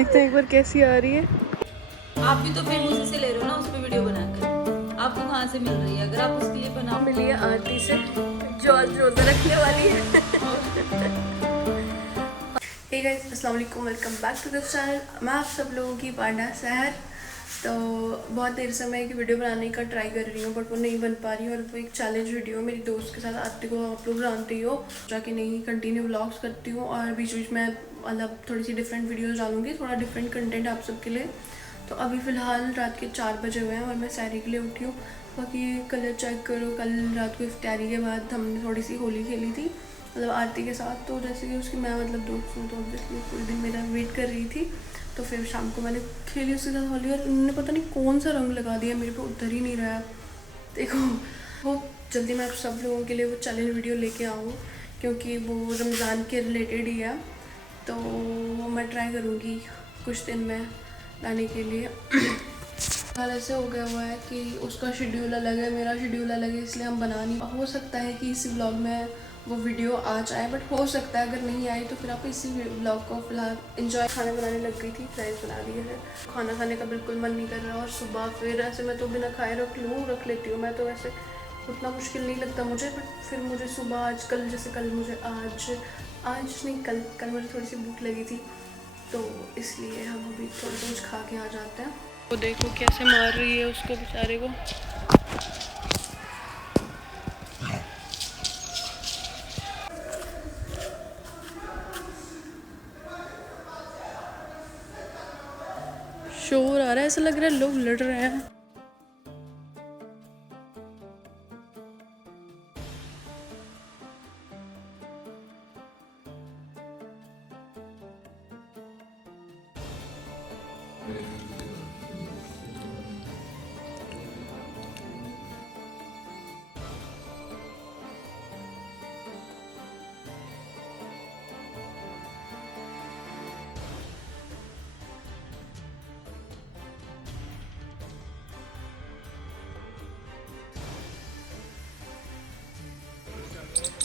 देखते हैं एक बार कैसी आ रही है। आप भी तो फिर उसी से ले रहे हो ना, उस पर वीडियो बनाकर। आपको कहाँ से मिल रही है? अगर आप उसके लिए बना मिली है आंटी से जो आज रोज़ा रखने वाली है। हे गाइस, अस्सलाम वालेकुम, welcome back to this channel. मैं आप सब लोगों की पांडा सहर। तो बहुत देर से मैं एक वीडियो बनाने का ट्राई कर रही हूँ बट वो नहीं बन पा रही है, और वो एक चैलेंज वीडियो मेरी दोस्त के साथ आती को आप लोग जानते ही हो, जाके नहीं कंटिन्यू व्लॉग्स करती हूँ और बीच बीच में मतलब थोड़ी सी डिफरेंट वीडियोस डालूंगी, थोड़ा डिफरेंट कंटेंट आप सबके लिए। तो अभी फ़िलहाल रात के 4 बजे हुए हैं और मैं सहरी के लिए उठी हूँ। बाकी कलर चेक करो, कल रात को इफ्तारी के बाद हमने थोड़ी सी होली खेली थी, मतलब आरती के साथ। तो जैसे कि उसकी मैं मतलब दोस्त हूँ तो ऑब्वियसली पूरे दिन मेरा वेट कर रही थी। तो फिर शाम को मैंने खेली उसके साथ होली, और उन्होंने पता नहीं कौन सा रंग लगा दिया, मेरे पे उतर ही नहीं रहा है। देखो वो जल्दी मैं आप सब लोगों के लिए वो चैलेंज वीडियो लेके आऊँ, क्योंकि वो रमज़ान के रिलेटेड ही है। तो मैं ट्राई करूँगी कुछ दिन में लाने के लिए। हाल ऐसे हो गया हुआ है कि उसका शेड्यूल अलग है, मेरा शेड्यूल अलग है, इसलिए हम बना नहीं। हो सकता है कि इसी ब्लॉग में वो वीडियो आ जाए, बट हो सकता है अगर नहीं आई तो फिर आप इसी ब्लॉग को फिलहाल एंजॉय। खाना बनाने लग गई थी, फ्राइज बना दिए हैं। खाना खाने का बिल्कुल मन नहीं कर रहा, और सुबह फिर ऐसे मैं तो बिना खाए रख लेती हूँ। मैं तो वैसे उतना मुश्किल नहीं लगता मुझे, बट फिर मुझे सुबह आज कल जैसे कल मुझे आज नहीं कल मुझे थोड़ी सी भूख लगी थी, तो इसलिए हम अभी थोड़ा सा कुछ खा के आ जाते हैं। वो देखो कैसे मार रही है उसको बेचारे को। शोर आ रहा है, ऐसा लग रहा है लोग लड़ रहे हैं।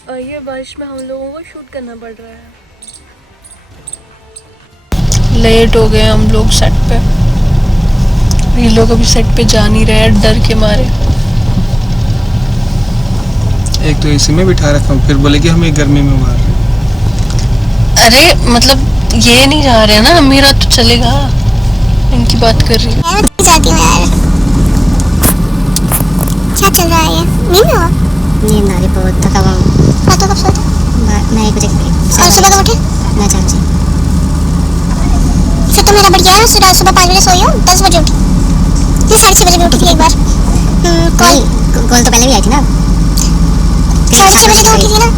और ये बारिश में हम लोगों को शूट करना पड़ रहा है। लेट हो गए हम लोग सेट पे। ये लोग अभी सेट पे जा नहीं रहे हैं डर के मारे। एक तो एसी में बिठा रखा हूँ, फिर बोले कि हमें गर्मी में मार रहे। अरे मतलब ये नहीं जा रहे ना, मेरा तो चलेगा। इनकी बात कर रही हूँ। जाती हूँ यार। क्या चल रहा है? नींद आ रही, बहुत थका हुआ हूँ। रात को कब सोते? मैं 1 बजे। और सुबह कब उठे? मैं 4 बजे। फिर तो मेरा बढ़िया है, सुबह 5 बजे सोई हूँ, 10 बजे उठी। ये 6:30 बजे भी उठी थी एक बार। कॉल तो पहले भी आई थी ना। 6:30 बजे तो उठी थी ना।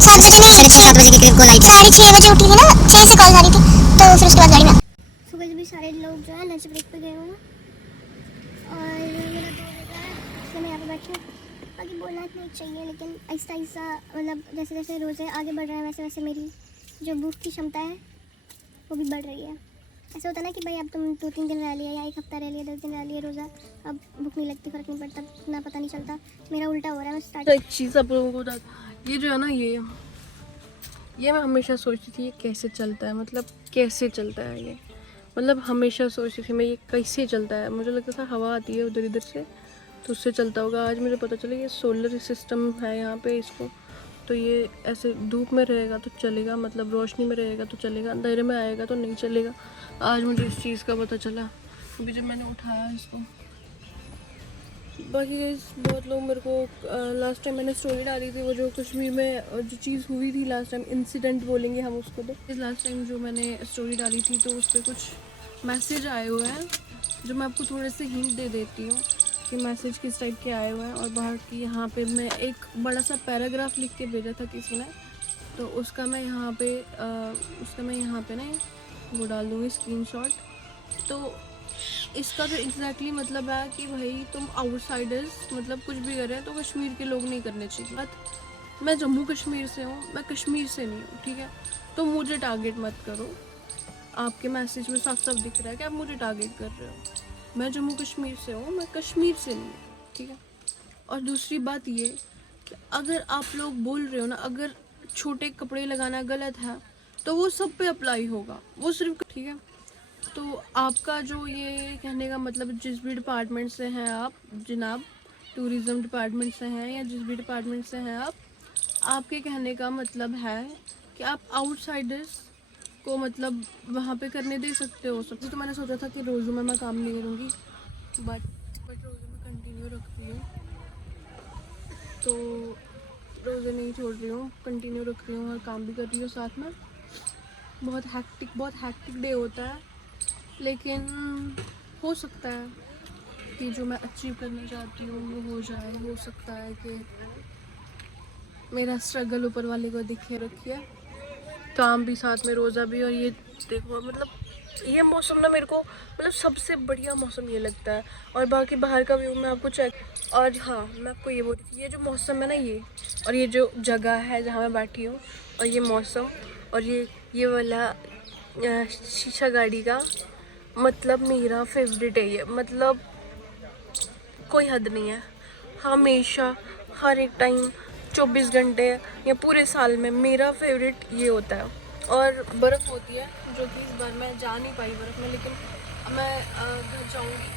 6:30 नहीं, 6:30 बजे की कॉल आई थी। 6:30 बजे उठी थी ना, 6 से कॉल आ रही थी, तो फिर उसके बाद गाड़ी में। सुबह भी सारे लोग जो है लंच ब्रेक पे गए हुए हैं, और मेरा 2 बजा है, इसलिए मैं यहाँ पे बैठी हूँ। बाकी बोलना नहीं चाहिए, लेकिन आहिस्ता आहिस्ता मतलब जैसे जैसे रोज़े आगे बढ़ रहे हैं वैसे वैसे मेरी जो भूख की क्षमता है वो भी बढ़ रही है। ऐसा होता है ना कि भाई अब तुम 2-3 दिन रह लिया या 1 हफ्ता रह लिया, 10 दिन रह लिया रोज़ा, अब भूख नहीं लगती, फ़र्क नहीं पड़ता, ना पता नहीं चलता। मेरा उल्टा हो रहा है। मैं स्टार्ट एक चीज़ आप लोगों को बता, ये जो है ना, ये मैं हमेशा सोचती थी ये कैसे चलता है, मतलब कैसे चलता है ये, मतलब हमेशा सोचती थी मैं ये कैसे चलता है। मुझे लगता था हवा आती है उधर इधर से तो उससे चलता होगा। आज मुझे पता चला ये सोलर सिस्टम है यहाँ पे, इसको तो ये ऐसे धूप में रहेगा तो चलेगा, मतलब रोशनी में रहेगा तो चलेगा, अंधेरे में आएगा तो नहीं चलेगा। आज मुझे इस चीज़ का पता चला अभी जब मैंने उठाया इसको। बाकी गाइस बहुत लोग मेरे को लास्ट टाइम मैंने स्टोरी डाली थी, वो जो कश्मीर में जो चीज़ हुई थी लास्ट टाइम, इंसिडेंट बोलेंगे हम उसको। तो लास्ट टाइम जो मैंने स्टोरी डाली थी तो उस पर कुछ मैसेज आए हुए हैं, जो मैं आपको थोड़े से हिंट दे देती हूँ कि मैसेज किस टाइप के आए हुए हैं। और बाहर की यहाँ पे मैं एक बड़ा सा पैराग्राफ लिख के भेजा था किसी ने, तो उसका मैं यहाँ पे ना वो डाल दूँगी स्क्रीनशॉट। तो इसका जो एग्जैक्टली मतलब है कि भाई तुम आउटसाइडर्स मतलब कुछ भी कर रहे हैं तो कश्मीर के लोग नहीं करने चाहिए। बट मैं जम्मू कश्मीर से हूँ, मैं कश्मीर से नहीं हूँ, ठीक है? तो मुझे टारगेट मत करो। आपके मैसेज में साफ साफ दिख रहा है कि आप मुझे टारगेट कर रहे हो। मैं जम्मू कश्मीर से हूँ, मैं कश्मीर से नहीं हूँ, ठीक है? और दूसरी बात ये कि अगर आप लोग बोल रहे हो ना, अगर छोटे कपड़े लगाना गलत है तो वो सब पे अप्लाई होगा, वो सिर्फ, ठीक है? तो आपका जो ये कहने का मतलब, जिस भी डिपार्टमेंट से हैं आप जनाब, टूरिज़्म डिपार्टमेंट से हैं या जिस भी डिपार्टमेंट से हैं आप, आपके कहने का मतलब है कि आप आउटसाइडर्स को मतलब वहाँ पे करने दे सकते हो सब। तो मैंने सोचा था कि रोज़ों में मैं काम नहीं करूँगी, बट रोज़ों में कंटिन्यू रख रही हूँ, तो रोज़े नहीं छोड़ रही हूँ, कंटिन्यू रख रही हूँ और काम भी कर रही हूँ साथ में। बहुत हैक्टिक डे होता है, लेकिन हो सकता है कि जो मैं अचीव करना चाहती हूँ वो हो जाए। हो सकता है कि मेरा स्ट्रगल ऊपर वाले को दिखे रखिए, काम भी साथ में, रोज़ा भी। और ये देखो मतलब ये मौसम ना मेरे को मतलब सबसे बढ़िया मौसम ये लगता है। और बाकी बाहर का व्यू मैं आपको चेक, और हाँ मैं आपको ये बोल रही थी, ये जो मौसम है ना ये, और ये जो जगह है जहाँ मैं बैठी हूँ, और ये मौसम, और ये वाला शीशा गाड़ी का, मतलब मेरा फेवरेट है ये। मतलब कोई हद नहीं है, हमेशा हर एक टाइम 24 घंटे या पूरे साल में मेरा फेवरेट ये होता है। और बर्फ़ होती है जो कि इस बार मैं जा नहीं पाई बर्फ़ में, लेकिन मैं घर जाऊँगी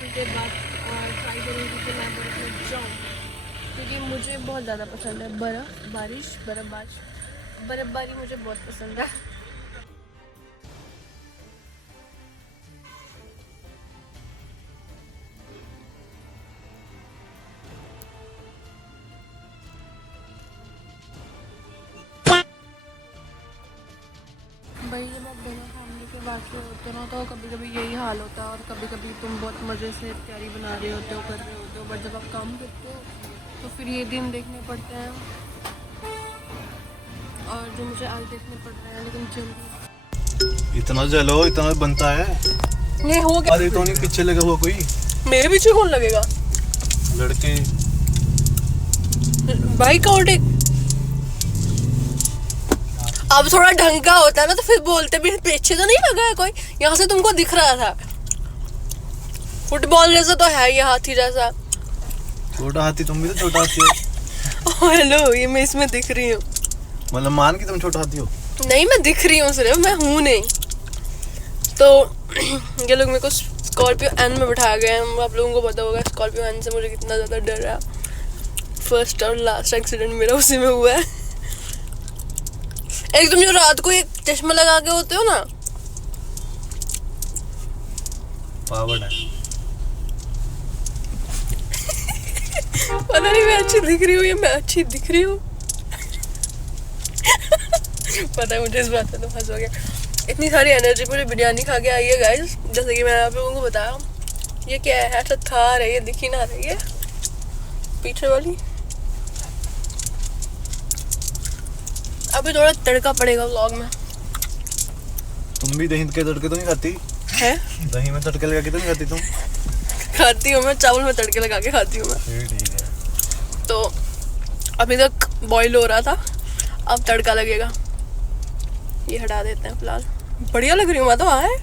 उसके बाद ट्राई करूँगी कि मैं बर्फ़ में जाऊँ, क्योंकि मुझे बहुत ज़्यादा पसंद है बर्फ़बारी मुझे बहुत पसंद है। भाई ये मैं बिना फैमिली के बैठे होते ना, तो कभी कभी यही हाल होता है। और कभी कभी तुम बहुत मज़े से तैयारी बना रहे होते हो, कर रहे होते हो, बट जब आप काम करते हो तो फिर ये दिन देखने पड़ते हैं, और जो मुझे आज देखने पड़ रहे हैं, लेकिन जल्दी। इतना जलो इतना बनता है, ये हो गया। अरे तो नहीं पीछे लगा हुआ कोई, मेरे पीछे कौन लगेगा लड़के भाई? कौन? अब थोड़ा ढंग का होता है ना तो फिर बोलते भी, पीछे तो नहीं लगा है कोई, यहाँ से तुमको दिख रहा था। फुटबॉल जैसा तो है ये, हाथी जैसा। छोटा हाथी, तुम भी तो छोटा हाथी हो। हेलो, ये मैं इसमें दिख रही हूँ, मतलब मान के तुम छोटा हाथी हो? नहीं मैं दिख रही हूँ सिर्फ, मैं हूँ नहीं। तो ये लोग मेरे को स्कॉर्पियो एन में बिठा गए हैं। आप लोगों को पता होगा स्कॉर्पियो एन से मुझे कितना ज़्यादा डर है। फर्स्ट और लास्ट एक्सीडेंट मेरा उसी में हुआ है। एक तुम जो रात को एक चश्मा लगा के होते हो ना, पावड़ है। पता नहीं मैं अच्छी दिख रही हूँ या मैं अच्छी दिख रही हूँ। पता है मुझे इस बात पे तो हंस हो गया। इतनी सारी एनर्जी मुझे बिरयानी खा के आई है गाइस, जैसे कि मैंने आप लोगों को बताया। ये क्या है, ऐसा खा रही है, दिख ही ना रही है पीछे वाली। अभी थोड़ा तड़का पड़ेगा व्लॉग में। तुम भी दही के तड़के तो नहीं खाती है? दही में तड़के लगा के तो नहीं खाती तुम? खाती हूँ मैं, चावल में तड़के लगा के खाती हूँ मैं। ठीक है। तो अभी तक बॉईल हो रहा था, अब तड़का लगेगा। ये हटा देते हैं फिलहाल। बढ़िया लग रही हूँ मैं तो। आए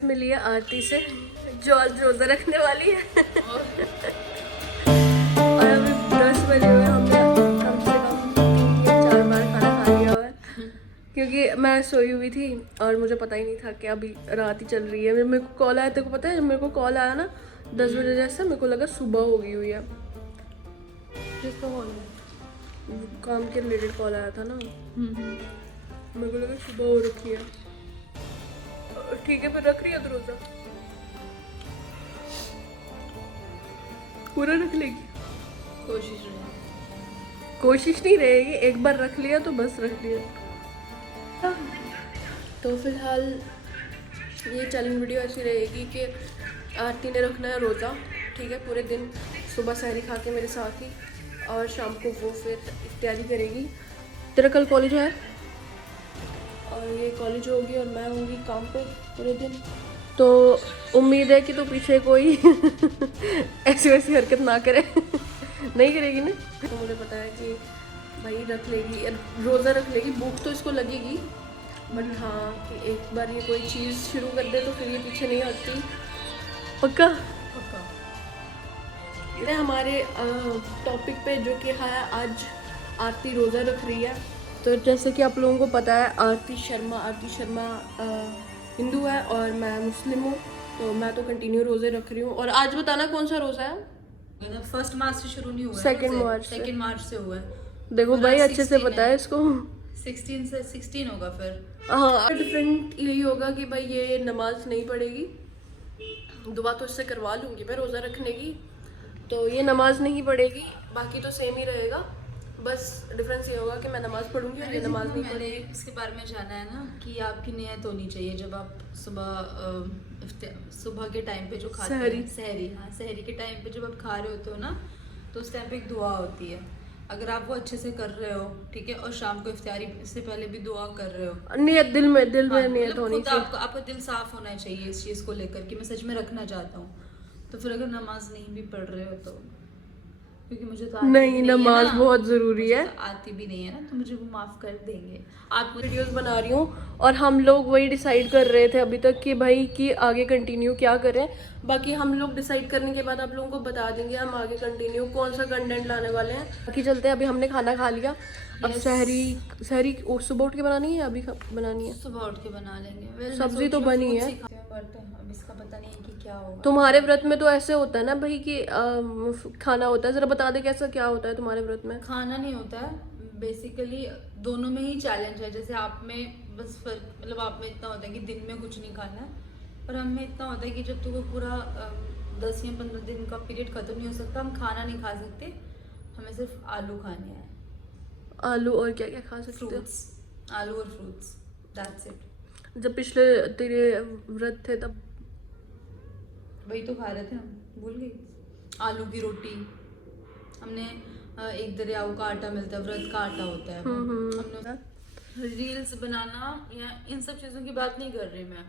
मिली है आरती से, जो आज रोजा रखने वाली है। और अभी 10 बजे हुए, हमने कम से कम 3 या 4 बार खाना खा लिया हुआ है, क्योंकि मैं सोई हुई थी और मुझे पता ही नहीं था कि अभी रात ही चल रही है। मेरे को कॉल आया, तेरे को पता है जब मेरे को कॉल आया ना 10 बजे जैसा, मेरे को लगा सुबह हो गई हुई है। किसका कॉल है? काम के रिलेटेड कॉल आया था ना, मेरे को लगा सुबह हो रखी है। ठीक है फिर रख रही है तो रोजा पूरा रख लेगी? कोशिश नहीं रहेगी, एक बार रख लिया तो बस रख लिया। तो फिलहाल ये चैलेंज वीडियो ऐसी रहेगी कि आरती ने रखना है रोज़ा, ठीक है, पूरे दिन। सुबह सहरी खा के मेरे साथ ही, और शाम को वो फिर तैयारी करेगी। तेरा कल कॉलेज है और ये कॉलेज होगी और मैं होंगी काम पे पूरे दिन। तो उम्मीद है कि तो पीछे कोई ऐसी वैसी हरकत ना करे। नहीं करेगी ना? तो मुझे पता है कि भाई रख लेगी, रोज़ा रख लेगी। भूख तो इसको लगेगी, बट हाँ कि एक बार ये कोई चीज़ शुरू कर दे तो फिर ये पीछे नहीं हटती। पक्का? ये हमारे टॉपिक पे जो कि है आज आरती रोज़ा रख रही है। तो जैसे कि आप लोगों को पता है आरती शर्मा हिंदू है और मैं मुस्लिम हूँ, तो मैं तो कंटिन्यू रोज़े रख रही हूँ। और आज बताना कौन सा रोज़ा है? 1 मार्च से शुरू नहीं हुआ है, 2 मार्च से। 2 मार्च से हुआ है। देखो और भाई आज अच्छे से 16 पता है इसको। 16 से 16 होगा फिर। हाँ, डिफरेंट यही होगा कि भाई ये नमाज नहीं पढ़ेगी, दुआ तो इससे करवा लूँगी मैं रोज़ा रखने की, तो ये नमाज नहीं पढ़ेगी, बाकी तो सेम ही रहेगा, बस डिफरेंस ये होगा कि मैं नमाज पढ़ूंगी और ये नमाज नहीं मैंने पढ़ेगी। इसके बारे में जाना है ना कि आपकी नियत होनी चाहिए जब आप सुबह के टाइम पे जो खाते हैं सहरी के टाइम पे जब आप खा रहे होते हो ना, तो उस टाइम पे एक दुआ होती है। अगर आप वो अच्छे से कर रहे हो, ठीक है, और शाम को इफ्तारी से पहले भी दुआ कर रहे हो, नियत दिल में हाँ, नियत मतलब होनी खुद चाहिए। आपका दिल साफ होना चाहिए इस चीज़ को लेकर कि मैं सच में रखना चाहता हूँ। तो फिर अगर नमाज नहीं भी पढ़ रहे हो तो, क्योंकि मुझे तो आती भी नहीं, है नमाज ना, बहुत ज़रूरी मुझे है। तो आती भी नहीं है ना, तो मुझे वो माफ़ कर देंगे। आप वीडियोस बना रही हूँ और हम लोग वही डिसाइड कर रहे थे अभी तक कि भाई कि आगे कंटिन्यू क्या करें। बाकी हम लोग डिसाइड करने के बाद आप लोगों को बता देंगे हम आगे कंटिन्यू कौन सा कंटेंट लाने वाले हैं। बाकी चलते हैं, अभी हमने खाना खा लिया, अब सहरी सुबह उठ के बनानी है, अभी बनानी है। सुबह उठ के बना लेंगे। वैसे सब्जी तो सोच रही हूँ बनी fruits है। ही खाते हैं, but अब इसका पता नहीं है कि क्या होगा। तुम्हारे व्रत में तो ऐसे होता है ना भाई कि खाना होता है, जरा बता दे कैसा क्या होता है तुम्हारे व्रत में? खाना नहीं होता है, बेसिकली दोनों में ही चैलेंज है। जैसे आप में बस फर्क, मतलब आप में इतना होता है कि दिन में कुछ नहीं खाना है, और हम में इतना होता है कि जब तक वो पूरा 10 या 15 दिन का पीरियड खत्म नहीं हो सकता, हम खाना नहीं खा सकते, हमें सिर्फ आलू खाने हैं। आलू और क्या क्या खा सकते हो? फ्रूट्स, आलू और फ्रूट्स, दैट्स इट। जब पिछले तेरे व्रत थे तब वही तो खा रहे थे हम, भूल गई। आलू की रोटी हमने एक दरियाऊ का आटा मिलता है, व्रत का आटा होता है वो। हमने रील्स बनाना या इन सब चीज़ों की बात नहीं कर रही मैं,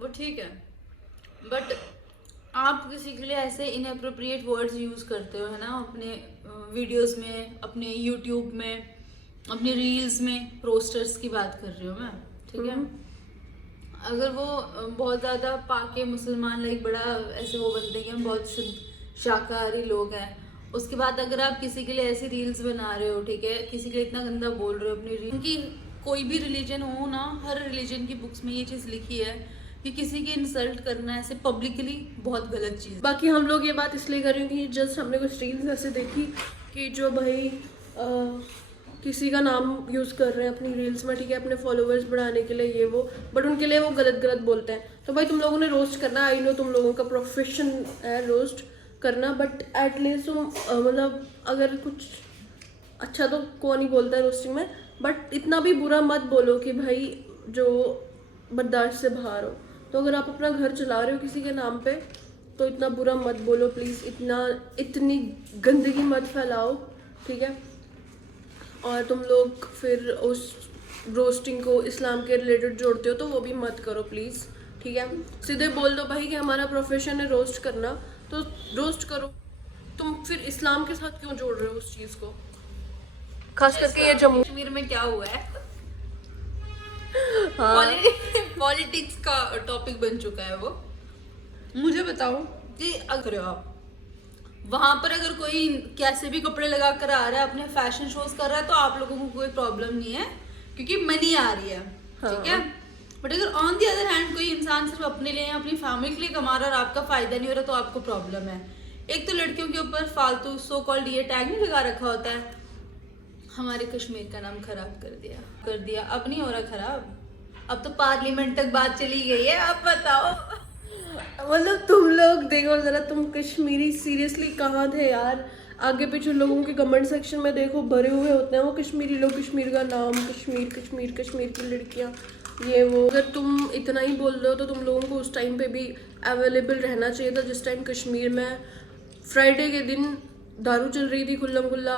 वो ठीक है, बट आप किसी के लिए ऐसे इनअप्रोप्रिएट वर्ड्स यूज़ करते हो है ना, अपने वीडियोस में, अपने यूट्यूब में, अपने रील्स में रोस्टर्स की बात कर रही हूँ मैं, ठीक है। अगर वो बहुत ज़्यादा पाके मुसलमान लाइक बड़ा ऐसे वो बनते हैं कि हम बहुत शुद्ध शाकाहारी लोग हैं, उसके बाद अगर आप किसी के लिए ऐसी रील्स बना रहे हो, ठीक है, किसी के लिए इतना गंदा बोल रहे हो अपनी रील की, कोई भी रिलीजन हो ना, हर रिलीजन की बुक्स में ये चीज़ लिखी है कि किसी की इंसल्ट करना ऐसे पब्लिकली बहुत गलत चीज़। बाकी हम लोग ये बात इसलिए कर रहे हैं कि जस्ट हमने कुछ रील्स ऐसे देखी कि जो भाई किसी का नाम यूज़ कर रहे हैं अपनी रील्स में, ठीक है, अपने फॉलोअर्स बढ़ाने के लिए, ये वो, बट उनके लिए वो गलत बोलते हैं। तो भाई तुम लोगों ने रोस्ट करना, आई नो तुम लोगों का प्रोफेशन है रोस्ट करना, बट एटलीस्ट तुम मतलब अगर कुछ अच्छा तो कौन ही बोलता है रोस्टिंग में, बट इतना भी बुरा मत बोलो कि भाई जो बर्दाश्त से बाहर हो। तो अगर आप अपना घर चला रहे हो किसी के नाम पे, तो इतना बुरा मत बोलो प्लीज़, इतनी गंदगी मत फैलाओ, ठीक है। और तुम लोग फिर उस रोस्टिंग को इस्लाम के रिलेटेड जोड़ते हो तो वो भी मत करो प्लीज़, ठीक है। सीधे बोल दो भाई कि हमारा प्रोफेशन है रोस्ट करना, तो रोस्ट करो। तुम फिर इस्लाम के साथ क्यों जोड़ रहे हो उस चीज़ को? खास करके ये जम्मू कश्मीर में क्या हुआ है, हाँ। पॉलिटिक्स का टॉपिक बन चुका है वो। मुझे बताओ कि अगर आप वहां पर अगर कोई कैसे भी कपड़े लगा कर आ रहा है, अपने फैशन शोज कर रहा है, तो आप लोगों को कोई प्रॉब्लम नहीं है क्योंकि मनी आ रही है, ठीक है। बट अगर ऑन दी अदर हैंड कोई इंसान सिर्फ अपने लिए या अपनी फैमिली के लिए कमा रहा है और आपका फायदा नहीं हो रहा, तो आपको प्रॉब्लम है। एक तो लड़कियों के ऊपर फालतू सो कॉल्ड ये टैग नहीं लगा रखा होता है, हमारे कश्मीर का नाम खराब कर दिया। अब नहीं हो रहा खराब, अब तो पार्लियामेंट तक बात चली गई है। अब बताओ, मतलब तुम लोग देखो जरा, तुम कश्मीरी सीरियसली कहाँ थे यार? आगे पीछे लोगों के कमेंट सेक्शन में देखो भरे हुए होते हैं वो कश्मीरी लोग, कश्मीर का नाम, कश्मीर की लड़कियाँ, ये वो। अगर तुम इतना ही बोल रहे हो तो तुम लोगों को उस टाइम पे भी अवेलेबल रहना चाहिए था जिस टाइम कश्मीर में फ्राइडे के दिन दारू चल रही थी खुल्लम खुल्ला,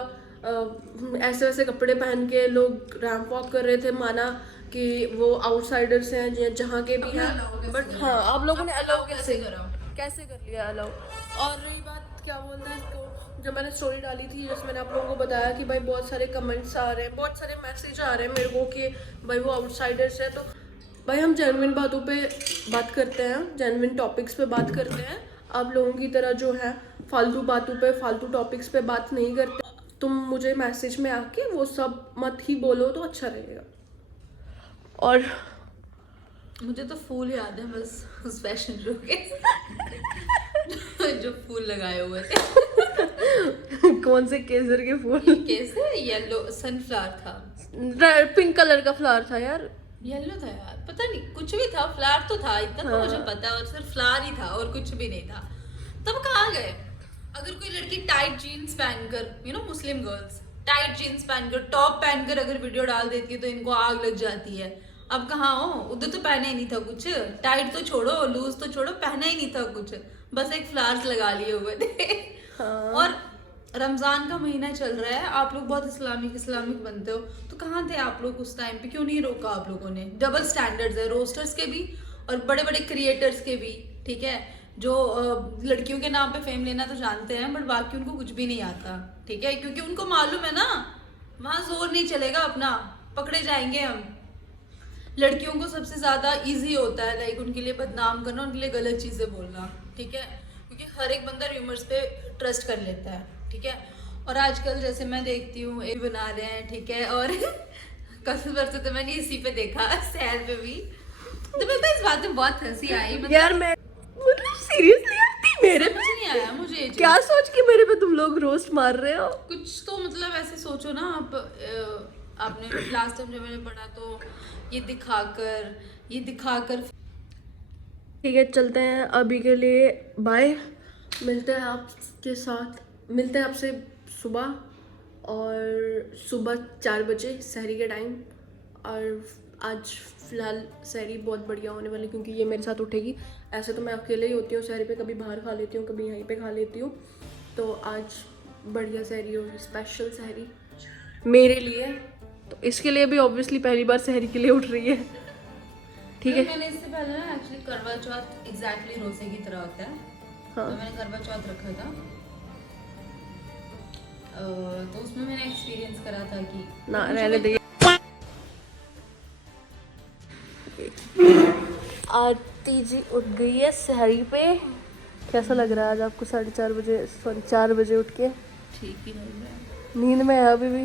ऐसे वैसे कपड़े पहन के लोग रैंप वॉक कर रहे थे, माना कि वो आउटसाइडर्स हैं जहाँ के भी हैं, बट हाँ आप लोगों ने अलाउ कैसे कर लिया अलाउ? और रही बात क्या बोलते हैं इसको, जब मैंने स्टोरी डाली थी जिसमें मैंने आप लोगों को बताया कि भाई बहुत सारे कमेंट्स आ रहे हैं, बहुत सारे मैसेज आ रहे हैं मेरे को कि भाई वो आउटसाइडर्स हैं, तो भाई हम जेन्युइन बातों पे बात करते हैं, जेन्युइन टॉपिक्स पे बात करते हैं। आप लोगों की तरह जो है फालतू बातों पे, फालतू टॉपिक्स पे बात नहीं करते। तुम मुझे मैसेज में आके वो सब मत ही बोलो तो अच्छा रहेगा। और मुझे तो फूल याद है बस, उस फैशन शो के जो फूल लगाए हुए थे। कौन से केसर के फूल? कैसे येलो सनफ्लावर था, पिंक कलर का फ्लावर था यार। येलो था यार, पता नहीं कुछ भी था, फ्लावर तो था इतना तो मुझे पता है, और सिर्फ फ्लावर ही था और कुछ भी नहीं था। तब कहाँ गए? अगर कोई लड़की टाइट जीन्स पहनकर, मुस्लिम गर्ल्स टाइट जीन्स पहनकर, टॉप पहनकर अगर वीडियो डाल देती है तो इनको आग लग जाती है। अब कहाँ हो? उधर तो पहना ही नहीं था कुछ, टाइट तो छोड़ो, लूज तो छोड़ो, पहना ही नहीं था कुछ, बस एक फ्लावर्स लगा लिए हुए थे। और रमजान का महीना चल रहा है, आप लोग बहुत इस्लामिक बनते हो, तो कहाँ थे आप लोग उस टाइम पे? क्यों नहीं रोका आप लोगों ने? डबल स्टैंडर्ड्स है रोस्टर्स के भी और बड़े बड़े क्रिएटर्स के भी, ठीक है? जो लड़कियों के नाम पे फेम लेना तो जानते हैं, बट बाकी उनको कुछ भी नहीं आता, ठीक है? क्योंकि उनको मालूम है ना वहां जोर नहीं चलेगा अपना, पकड़े जाएंगे हम। लड़कियों को सबसे ज्यादा इजी होता है लाइक उनके लिए बदनाम करना, उनके लिए गलत चीजें बोलना, ठीक है? क्योंकि हर एक बंदा र्यूमर्स पे ट्रस्ट कर लेता है, ठीक है? और आजकल जैसे मैं देखती हूँ एक बना रहे हैं, ठीक है? और कसम से तो मैंने इसी पे देखा, सैर पे भी, तो मेरे को इस बात में बहुत हंसी आई। यार मैं सीरियसली मेरे पे नहीं आया मुझे, क्या सोच के मेरे पे तुम लोग रोस्ट मार रहे हो? कुछ तो मतलब ऐसे सोचो ना आप, आपने लास्ट टाइम जब मैंने पढ़ा तो ये दिखाकर ठीक है, चलते हैं अभी के लिए, बाय। मिलते हैं आपसे सुबह, और सुबह 4 बजे सहरी के टाइम। और आज फ़िलहाल सहरी बहुत बढ़िया होने वाली, क्योंकि ये मेरे साथ उठेगी। ऐसे तो मैं अकेले ही होती हूँ सहरी पे, कभी बाहर खा लेती हूँ, कभी यहीं पे खा लेती हूँ। तो आज बढ़िया सहरी होगी, स्पेशल सहरी मेरे लिए। तो इसके लिए भी ऑब्वियसली पहली बार सहरी के लिए उठ रही है, ठीक है? मैंने इससे पहले ना एक्चुअली करवा चौथ एग्जैक्टली रोजे की तरह होता है। हाँ। तो मैंने करवा चौथ रखा था, तो उसमें मैंने एक्सपीरियंस करा था कि ना रहने दे। आरती जी उठ गई है सहरी पे। कैसा लग रहा है आज आपको 4 बजे उठ के? ठीक ही लग रहा है, नींद में है अभी भी?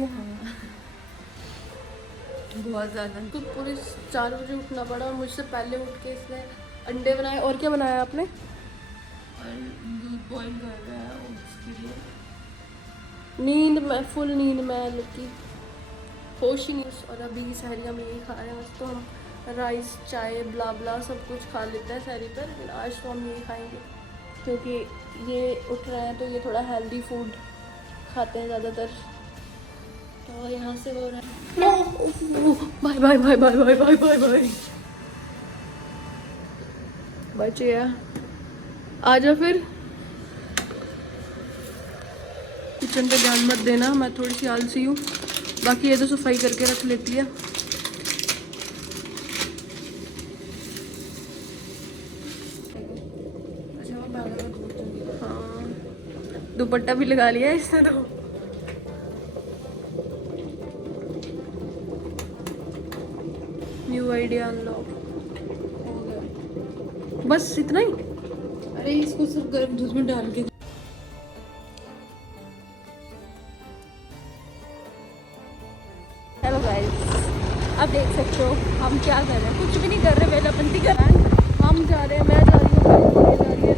बहुत ज़्यादा। तो पूरे 4 बजे उठना पड़ा, और मुझसे पहले उठ के इसने अंडे बनाए। और क्या बनाया आपने? और दूध बॉईल कर रहा है उसके लिए। फुल नींद में लुकी, होश ही नहीं। और अभी सहरी हम यही खा रहे हैं, बस तो हम राइस चाय ब्ला ब्ला सब कुछ खा लेते हैं सहरी पर, लेकिन आज तो हम यही खाएंगे, क्योंकि ये उठ रहे हैं तो ये थोड़ा हेल्दी फूड खाते हैं ज़्यादातर। तो यहाँ से हो रहा है bye bye bye bye bye bye bye bye. बचे आ जा फिर। किचन पे ध्यान मत देना, मैं थोड़ी सी आलसी हूँ, बाकी ये तो सफाई करके रख लेती है। हाँ, दुपट्टा भी लगा लिया इसने तो। न्यू आइडिया अनलॉक हो गया, बस इतना ही। अरे इसको सिर्फ गर्म दूध में डाल के। हेलो गाइस, आप देख सकते हो हम क्या कर रहे हैं। कुछ भी नहीं कर रहे, वेलापंती कर रहे हैं। हम जा रहे हैं, मैं जा रही हूँ, जा रही है।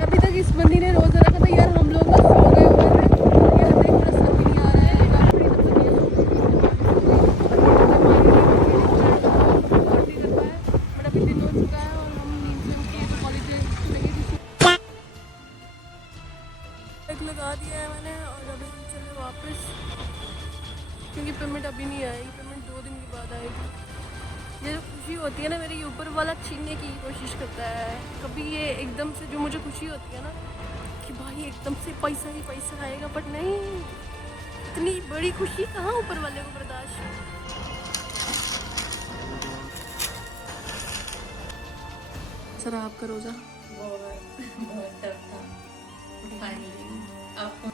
अभी तक इस बंदी ने रोज़ा रखा था यार, हम लोग सो गए हुए थे। ये हमें प्रसन्न भी नहीं आ रहा है, गाड़ी तब तक ये बट अभी दिन हो चुका है और हम नींद से उठे तो कॉलेज लगा दिया है मैंने। और अभी हम चले वापस, क्योंकि पेमेंट अभी नहीं आएगी, पेमेंट 2 दिन के बाद आएगी। ये जो खुशी होती है ना, मेरी ऊपर वाला छीनने की कोशिश करता है। कभी ये एकदम से जो मुझे खुशी होती है ना कि भाई एकदम से पैसा ही पैसा आएगा, बट नहीं, इतनी बड़ी खुशी कहाँ ऊपर वाले को बर्दाश्त। सर आपका रोज़ा बहुत टफ था फाइनली। आपको